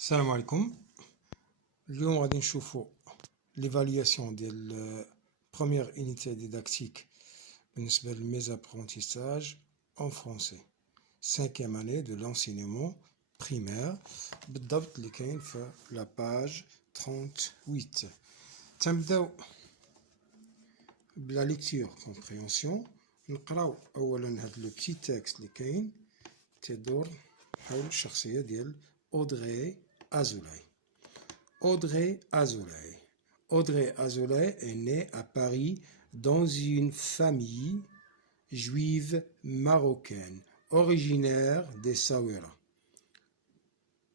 السلام عليكم. اليوم غادي نشوفوا l'évaluation ديال première unité didactique بالنسبة للميزابرونتيساج en français 5e année de l'enseignement primaire بالضبط اللي كاين في la page 38. تنبداو بلا lecture compréhension. نقراو اولا هاد لو بتي تكست اللي كاين تدور حول الشخصية ديال Audrey Azoulay. Audrey Azoulay. Audrey Azoulay est née à Paris dans une famille juive marocaine, originaire d'Essaouira.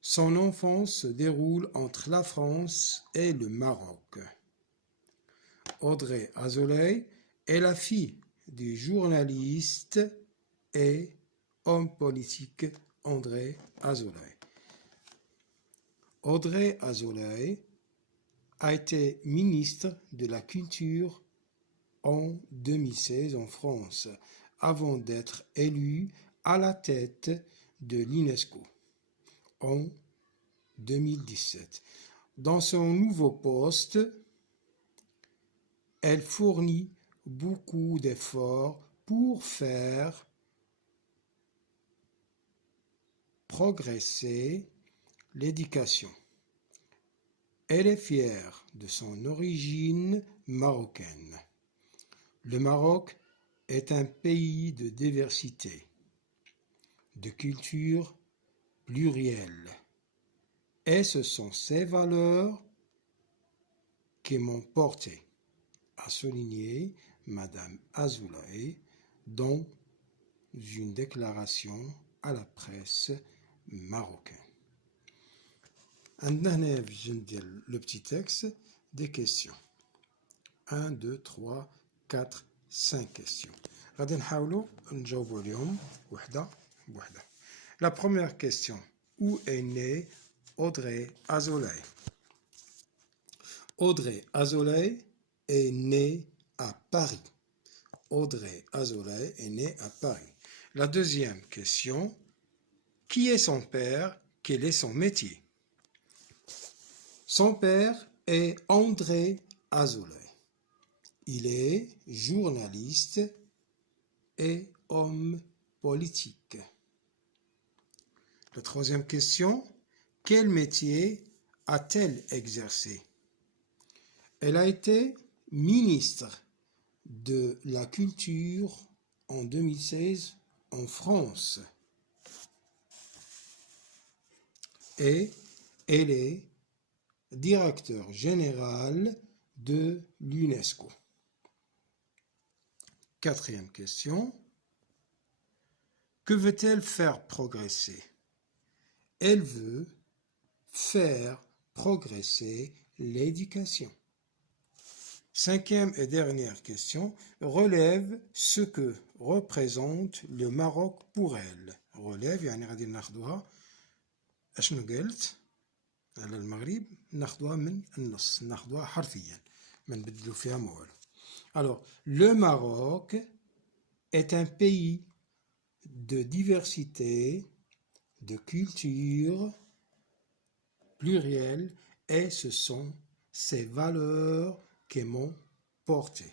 Son enfance se déroule entre la France et le Maroc. Audrey Azoulay est la fille du journaliste et homme politique André Azoulay. Audrey Azoulay a été ministre de la Culture en 2016 en France, avant d'être élue à la tête de l'UNESCO en 2017. Dans son nouveau poste, elle fournit beaucoup d'efforts pour faire progresser l'éducation. Elle est fière de son origine marocaine. Le Maroc est un pays de diversité, de culture plurielle, et ce sont ces valeurs qui m'ont porté, a souligné Madame Azoulay dans une déclaration à la presse marocaine. عندنا هنا في الجنب ديال لو بتي تكست دي كيسيون 1 2 3 4 5 كيسيون غادي نحاولوا نجاوبوا عليهم وحده بوحده. La première question: où est née Audrey Azoulay? Audrey Azoulay est née à Paris. Audrey Azoulay est née à Paris. La deuxième question: qui est son père? Quel est son métier? Son père est André Azoulay. Il est journaliste et homme politique. La troisième question: quel métier a-t-elle exercé? Elle a été ministre de la Culture en 2016 en France. Et elle est directeur général de l'UNESCO. Quatrième question: que veut-elle faire progresser? Elle veut faire progresser l'éducation. Cinquième et dernière question: relève ce que représente le Maroc pour elle. relève يعني غادي ناخدوها اشنو قالت على المغرب، ناخدوها من النص، ناخدوها حرفيا ما نبدلو فيها ما والو. Alors, le Maroc est un pays de diversité, de culture plurielle, et ce sont ces valeurs qui m'ont porté.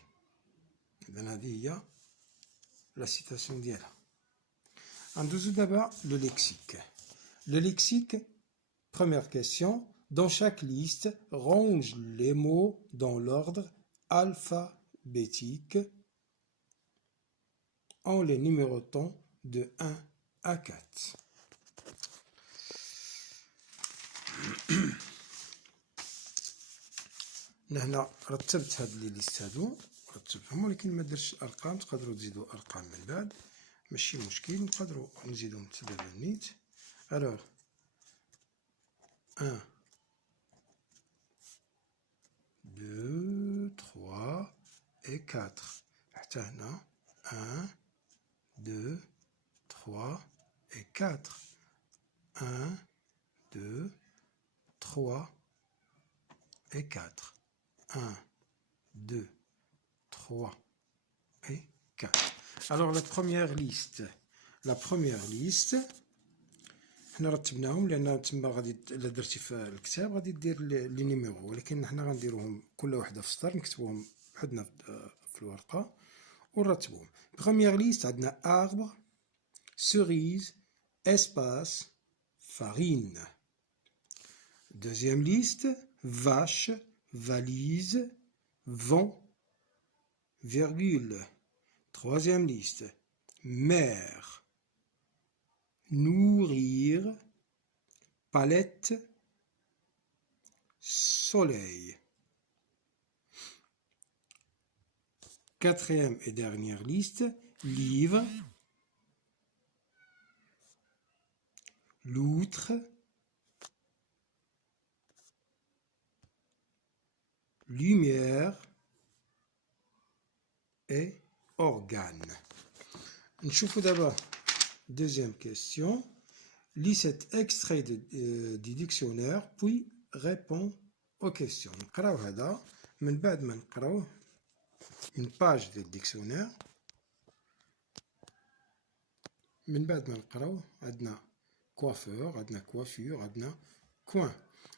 إذن هذه هي la citation ديالها. ندوزو دابا le lexique. Le lexique. Première question: dans chaque liste, range les mots dans l'ordre alphabétique en les numérotant de 1 à 4. هنا رتبت هاد لي ليست هادو رتبتهم، ولكن ما درتش الارقام، تقدروا تزيدوا ارقام من بعد ماشي مشكل، نقدروا نزيدهم دابا نيت. alors 1 2 3 et 4 حتى هنا 1 2 3 et 4 1 2 3 et 4 1 2 3 et 4. Alors la première liste حنا رتبناهم لان تما غادي الا درتي في الكتاب غادي دير لي نيميرو، ولكن حنا غنديروهم كل وحده في سطر نكتبوهم بحدنا في الورقه ونرتبوهم. بروميير ليست عندنا arbre, cerise, espace, farine. Deuxième liste, vache, valise, vent, virgule. Troisième liste, mer, nourrir, palette, soleil. Quatrième et dernière liste, livre, loutre, lumière et organe. نشوفوا دابا deuxième question. Lis cet extrait du dictionnaire puis réponds aux questions. نقراو هذا من بعد ما نقراوه une page du dictionnaire. من بعد ما نقراوه عندنا coiffeur, عندنا coiffure, عندنا coin.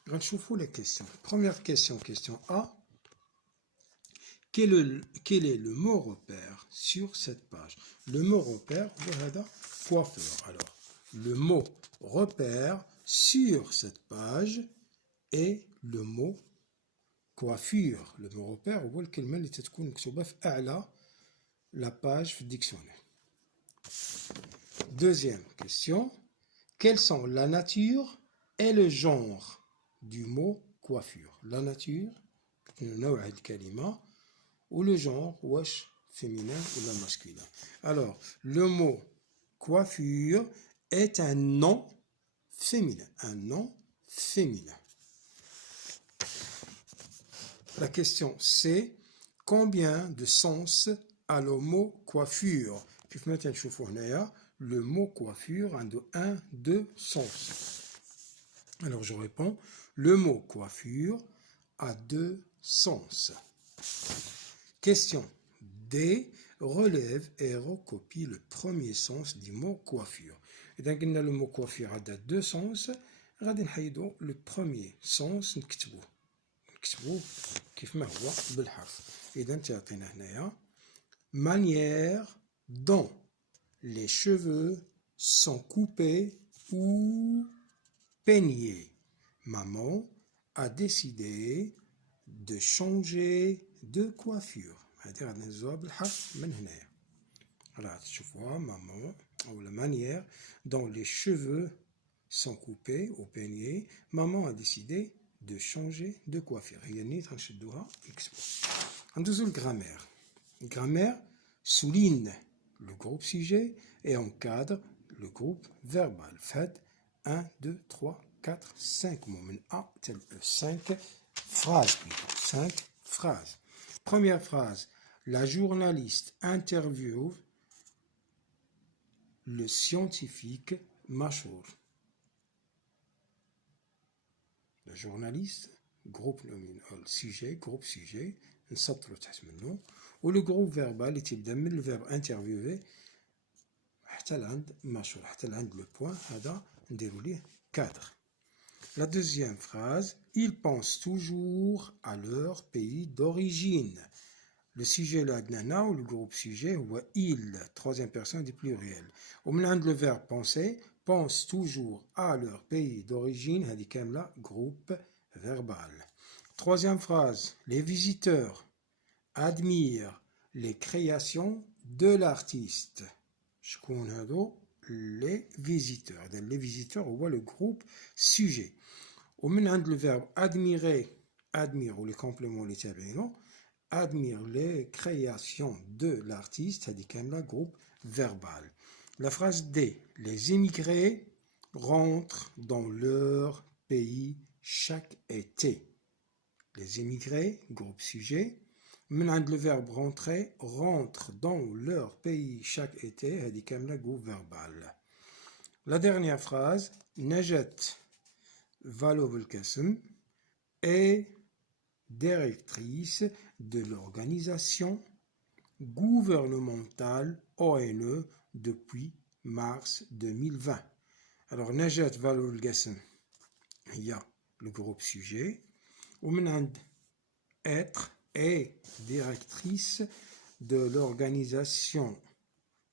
غنشوفوا les questions. Première question, question A. Quel est le mot repère sur cette page? Le mot repère, voilà, coiffeur. Alors, le mot repère sur cette page est le mot coiffure. Le mot repère هو الكلمة اللي تتكون مكتوبة في أعلى la page في الديكسيونير. Deuxième question. Quels sont la nature et le genre du mot coiffure? La nature, نوع الكلمة, ou le genre, wesh, féminin ou la masculin. Alors, le mot coiffure est un nom féminin. Un nom féminin. La question c'est combien de sens a le mot coiffure? كيف ما تنشوفوا هنايا le mot coiffure a un, deux sens. Alors je réponds, le mot coiffure a deux sens. Question D. Relève et recopie le premier sens du mot coiffure. إذا قلنا le mot coiffure a deux sens, غادي نحيدو le premier sens نكتبوه كيف ما هو بالحرف. إذا تعطينا هنايا manière dont les cheveux sont coupés ou peignés. Maman a décidé de changer de coiffure. هذه غادي نهزوها بالحرف من هنايا. راه تشوفوها maman ou la manière dont les cheveux sont coupés ou peignés. Maman a décidé de changer de coiffure. هي نيت غنشدوها نكتبوها. غندوزو للغرامير. Grammaire souligne le groupe sujet et encadre le groupe verbal. Faites 1, 2, 3, 4, 5 mots. من A tel E. 5 phrases plutôt. 5 phrases. Première phrase. La journaliste interviewe le scientifique Machour. Le journaliste, groupe nominal, sujet, groupe sujet, نسطرو تحت منه. و le groupe verbal اللي تبدا من الفيرب interviewer حتى لعند مشهور حتى لعند لو بوين هذا نديرو ليه cadre. La deuxième phrase, ils pensent toujours à leur pays d'origine. Le sujet là عندنا و le groupe sujet هو il, troisième personne du pluriel. ومن عند le verbe penser, pense toujours à leur pays d'origine هذه كاملة groupe verbal. Troisième phrase, les visiteurs admirent les créations de l'artiste. شكون هادو les visiteurs. Les visiteurs هو le groupe sujet. ومن عند le verbe admirer, admire ou les compléments اللي تابعينه, admire les créations de l'artiste هذه كاملة groupe verbal. La phrase D, les émigrés rentrent dans leur pays chaque été. Les émigrés, groupe sujet. من عند le verbe rentrer, rentre dans leur pays chaque été, هذه كاملة groupe verbal. La dernière phrase, نجاة فالو بالكسم est directrice de l'organisation gouvernementale ONE depuis mars 2020. Alors, Najat Valoul Gassem, il y a le groupe sujet. Ou être et directrice de l'organisation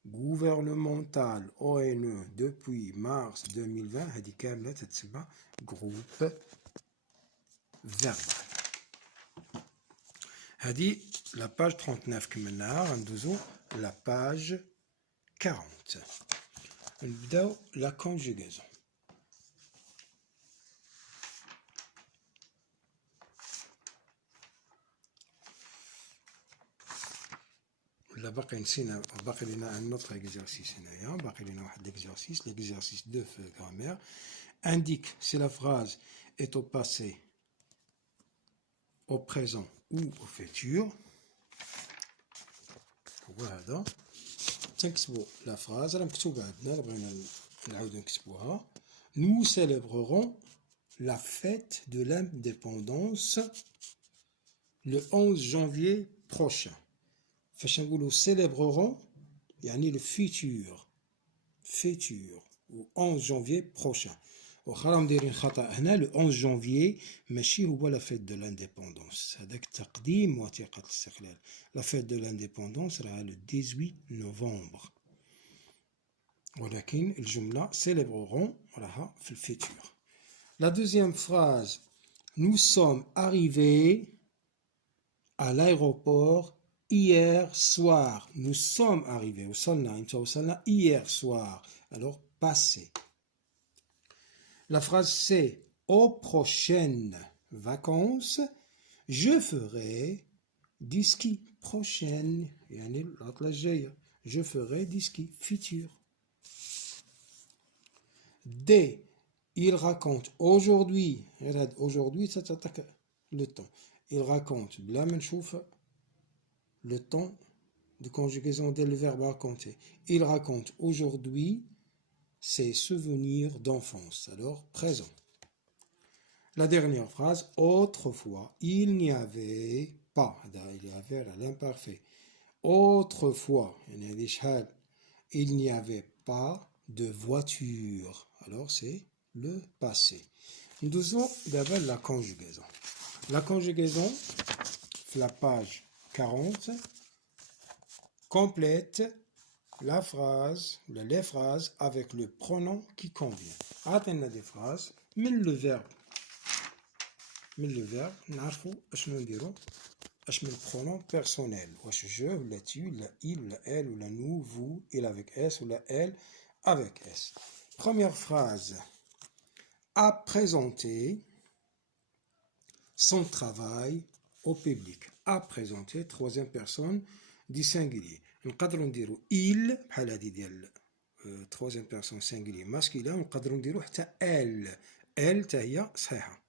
gouvernementale ONE depuis mars 2020. هذه كاملة تتسمى groupe verbal. هذه la page 39 كملناها. غندوزو la page 40. نبداو la conjugaison. لا باقي نسينا باقي لنا ان autre exercice هنايا باقي لنا واحد l'exercice 2 في grammaire. Indique si la phrase est au passé, au présent ou au futur. هو هذا تنكتبوا la phrase راه مكتوبه عندنا بغينا نعاودو نكتبوها. Nous célébrerons la fête de l'indépendance le 11 janvier prochain. فاش نقولوا célébreront يعني le futur ou 11 janvier prochain. واخا راهم دايرين خطأ هنا le 11 janvier ماشي هو la fête de l'indépendance. هذاك تقديم وثيقة الاستقلال. la fête de l'indépendance راها le 18 novembre. ولكن الجملة célébreront راها في الfutur. La deuxième phrase, nous sommes arrivés à l'aéroport hier soir. Nous sommes arrivés. وصلنا hier soir. Alors, passé. La phrase c'est aux prochaines vacances, je ferai du ski. Prochaine, يعني العطلة الجاية. Je ferai du ski. Futur. D. Il raconte aujourd'hui. Aujourd'hui, ça t'attaque le temps. Il raconte. بلا ما نشوف le temps de conjugaison dès le verbe raconter. Il raconte aujourd'hui ses souvenirs d'enfance. Alors, présent. La dernière phrase, autrefois, il n'y avait pas. Il y avait l'imparfait. Autrefois, il n'y avait pas de voiture. Alors, c'est le passé. Nous avons d'abord la conjugaison. La conjugaison, la page 40, complète la phrase, les phrases avec le pronom qui convient. Attendez des phrases, mais le verbe, نعرفوا اشنو نديرو اش من pronom personnel. واش je ولا tu ولا il ولا elle ولا nous, vous, il avec s ولا elle avec s. Première phrase, a présenté son travail au public. A présenté, troisième personne du singulier. نقدروا نديروا il بحال هذه ديال troisième personne singulier masculin. ونقدروا نديروا حتى elle حتى هي صحيحه.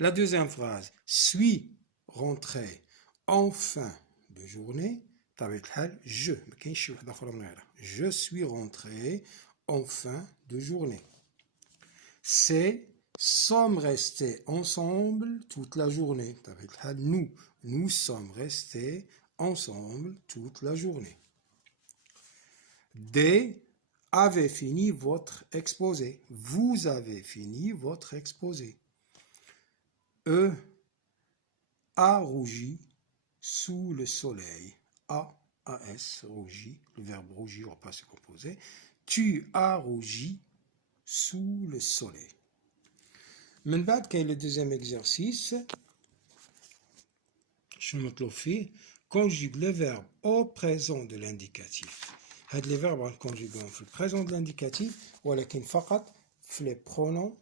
La deuxième phrase, suis rentré en fin de journée. طبيعة الحال je ما كاينش شي وحده اخرى من غيرها. Je suis rentré en fin de journée. C'est sommes restés ensemble toute la journée. طبيعة الحال nous sommes restés ensemble toute la journée. D. Avez fini votre exposé. Vous avez fini votre exposé. E. A rougi sous le soleil. A-S, rougi, le verbe rougir au passé composé. Tu as rougi sous le soleil. من بعد كاين le deuxième exercice. شنو مطلوب فيه؟ conjugue le verbe au présent de l'indicatif. هاد les verbes غنكونجوغيهم في البريزون de l'indicatif ولكن فقط في les pronoms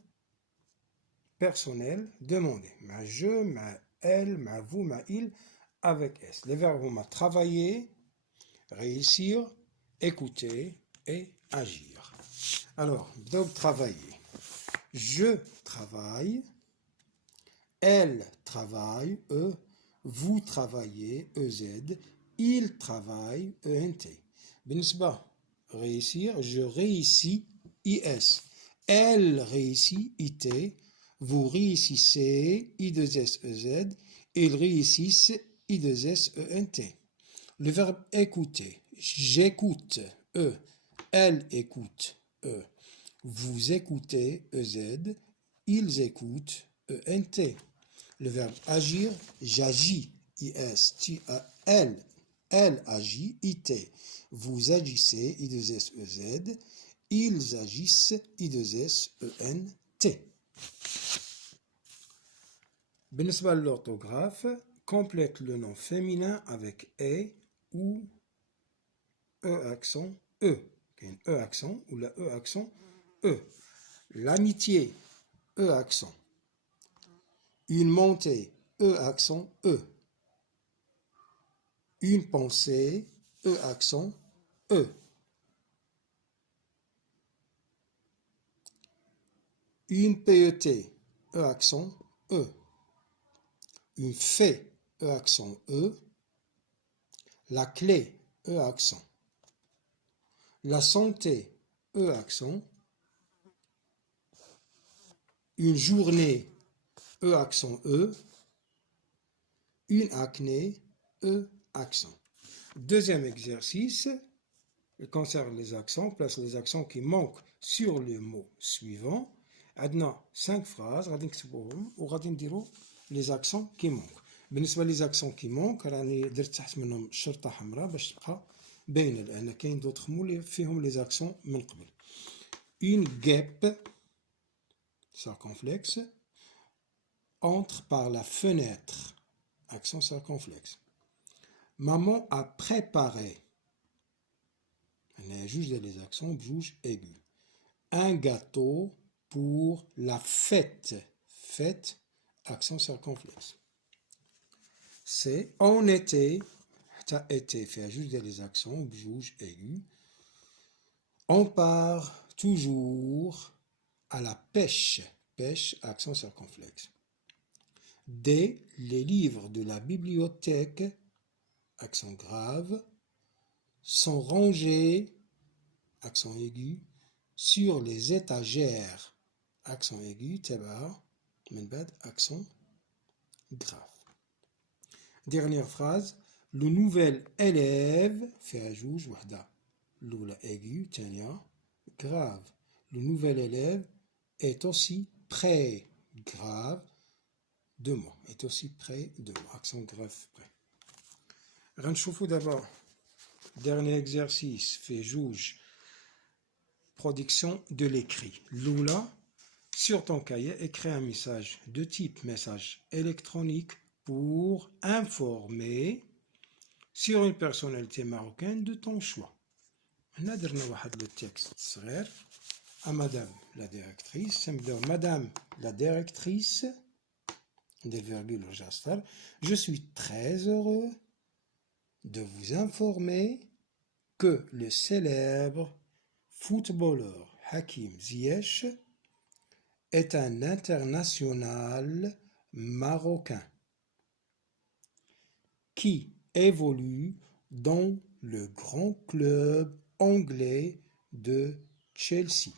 personnels demandés. مع je, مع elle, مع vous, مع il, avec s. Les verbes هما travailler, réussir, écouter et agir. Alors, نبداو travailler. Je travaille, elle travaille, vous travaillez, EZ, il travaille, ENT. بالنسبة réussir, je réussis, IS. Elle réussit, IT. Vous réussissez, I2S, EZ. Ils réussissent, I2S, ENT. Le verbe écouter, j'écoute, E. Elle écoute, E. Vous écoutez, EZ. Ils écoutent, ENT. Le verbe agir, j'agis, IS-T-A-L. Elle agit, IT. Vous agissez, I2S-EZ. Ils agissent, I2S-ENT. بالنسبة للorthographe, complète le nom féminin avec E ou E accent E. E accent ou la E accent E. L'amitié, E accent. Une montée, E accent E. Une pensée, E accent E. Une PET, E accent E. Une fée, E accent E. La clé, E accent. La santé, E accent. Une journée, E accent E. Une acné, E accent. Deuxième exercice, il concerne les accents. Place les accents qui manquent sur le mot suivant. عندنا 5 phrases غادي نكتبوهم وغادي نديرو les accents qui manquent. بالنسبه لي accents qui manquent راني درت تحت منهم شرطه حمراء باش تبقى باينه لان كاين دوطخ مو اللي فيهم les accents من قبل. Une guêpe circonflexe entre par la fenêtre. Accent circonflexe. Maman a préparé. On a juste les accents bouge aigu. Un gâteau pour la fête. Fête, accent circonflexe. C'est en été. T'as été fait juste les accents bouge aigu. On part toujours à la pêche. Pêche, accent circonflexe. Dès les livres de la bibliothèque, accent grave, sont rangés, accent aigu, sur les étagères, accent aigu, tabar, menbad, accent grave. Dernière phrase, le nouvel élève, fait ajouj, wahda, l'oula aigu, tania, grave. Le nouvel élève est aussi prêt, grave, 2 mots, est aussi près de moi, accent grave près. غنشوفوا d'abord dernier exercice fait juge production de l'écrit. Lula, sur ton cahier, écris un message de type message électronique pour informer sur une personnalité marocaine de ton choix. On a درنا واحد le texte صغير à madame la directrice. Madame la directrice des virgules au jastal. Je suis très heureux de vous informer que le célèbre footballeur Hakim Ziyech est un international marocain qui évolue dans le grand club anglais de Chelsea.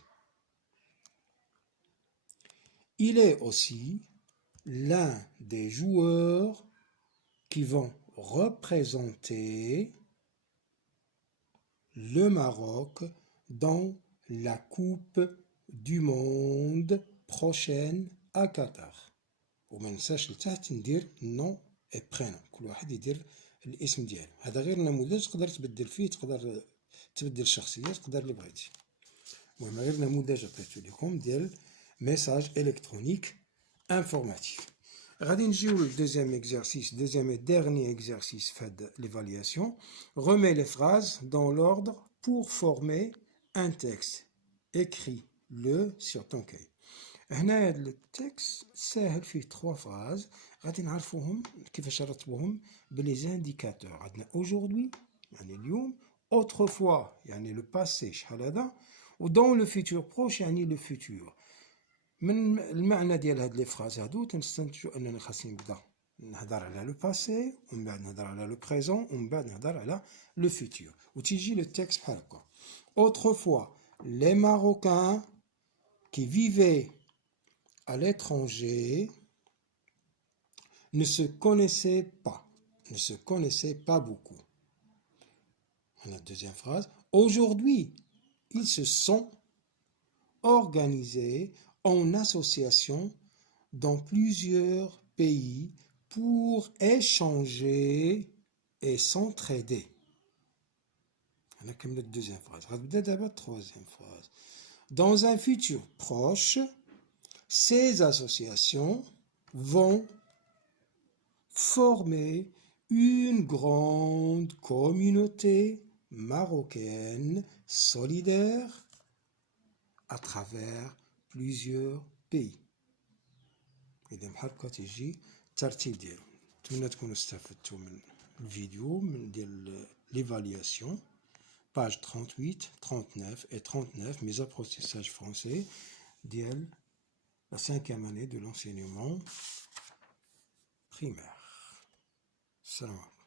Il est aussi l'un des joueurs qui vont représenter le Maroc dans la Coupe du Monde prochaine à Qatar. وما ننساش لتحت ندير nom et prénom. كل واحد يدير الاسم ديالو. هذا غير نموذج تقدر تبدل فيه، تقدر تبدل الشخصية، تقدر اللي بغيتي. المهم غير نموذج عطيتو لكم ديال message électronique informatif. غادي نجيو للدوزيام exercice, deuxième et dernier exercice fait de l'évaluation. Remets les phrases dans l'ordre pour former un texte. Écris-le sur ton cahier. هنا هذا التكست ساهل فيه 3 phrases غادي نعرفوهم كيفاش نرتبوهم بلي زانديكاتور. عندنا aujourd'hui يعني اليوم, autrefois يعني le passé شحال هذا, و dans le futur proche يعني le futur. من المعنى ديال هاد لي فراز هادو تنستنتجوا اننا خاصني نبدا نهضر على لو باسي ومن بعد نهضر على لو بريزون ومن بعد نهضر على لو فيتور وتيجي لو تكست بحال هكا. Autrefois, les Marocains qui vivaient à l'étranger ne se connaissaient pas beaucoup. La deuxième phrase, aujourd'hui, ils se sont organisées en association dans plusieurs pays pour échanger et s'entraider. On a comme la deuxième phrase. D'abord, troisième phrase. Dans un futur proche, ces associations vont former une grande communauté marocaine solidaire à travers plusieurs pays. إذا محبقة تيجي الترتيب ديالهم. نتمنى تكونوا استفدتوا من الفيديو من ديال l'évaluation page 38, 39 et 39 mes apprentissages français ديال la 5e année de l'enseignement primaire. Salam.